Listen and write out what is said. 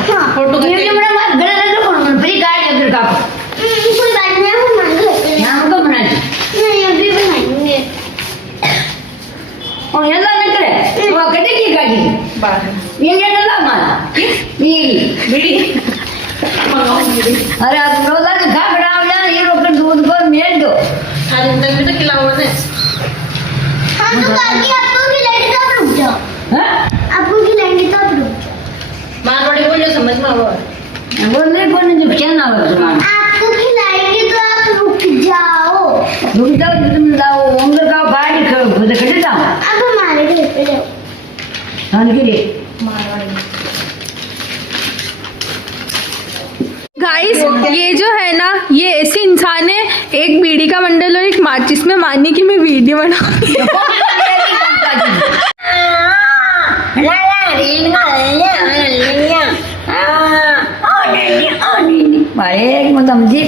Photo ये हमरा बात गलत है तो कौन फ्री गाड़ी अगर का कोई बात नहीं, हम मान लो नाम को बना दी नहीं, अभी बनाएंगे। और यल्ला न करे वो कटे की गाड़ी बाहर ये नला मारा बीड़ी बीड़ी अरे आप रोला के खा बनावला ये रोकर दूध को मेल दो आज तक भी तो खिलाओ ने हाँ तो बाकी आपको खिलाएंगे तो आप रुक जाओ, हां आपको खिलाएंगे तो आप रुक जाओ, मारवाड़ी बोलो समझ में आओ बोलने कोने जो क्या ना हो तुम्हारा आपको खिलाएंगे तो आप रुक जाओ। तुम जाओ उंगल का गाड़ी खुद खड़े जाओ अब हमारे घर पे जाओ। थान के लिए मारवाड़ी गाइस ये जो है ना, ये ऐसे इंसान है, एक बीड़ी का बंडल और एक माचिस में मानी की मैं वीडियो बनाऊंगी। मारे एक मतलब जी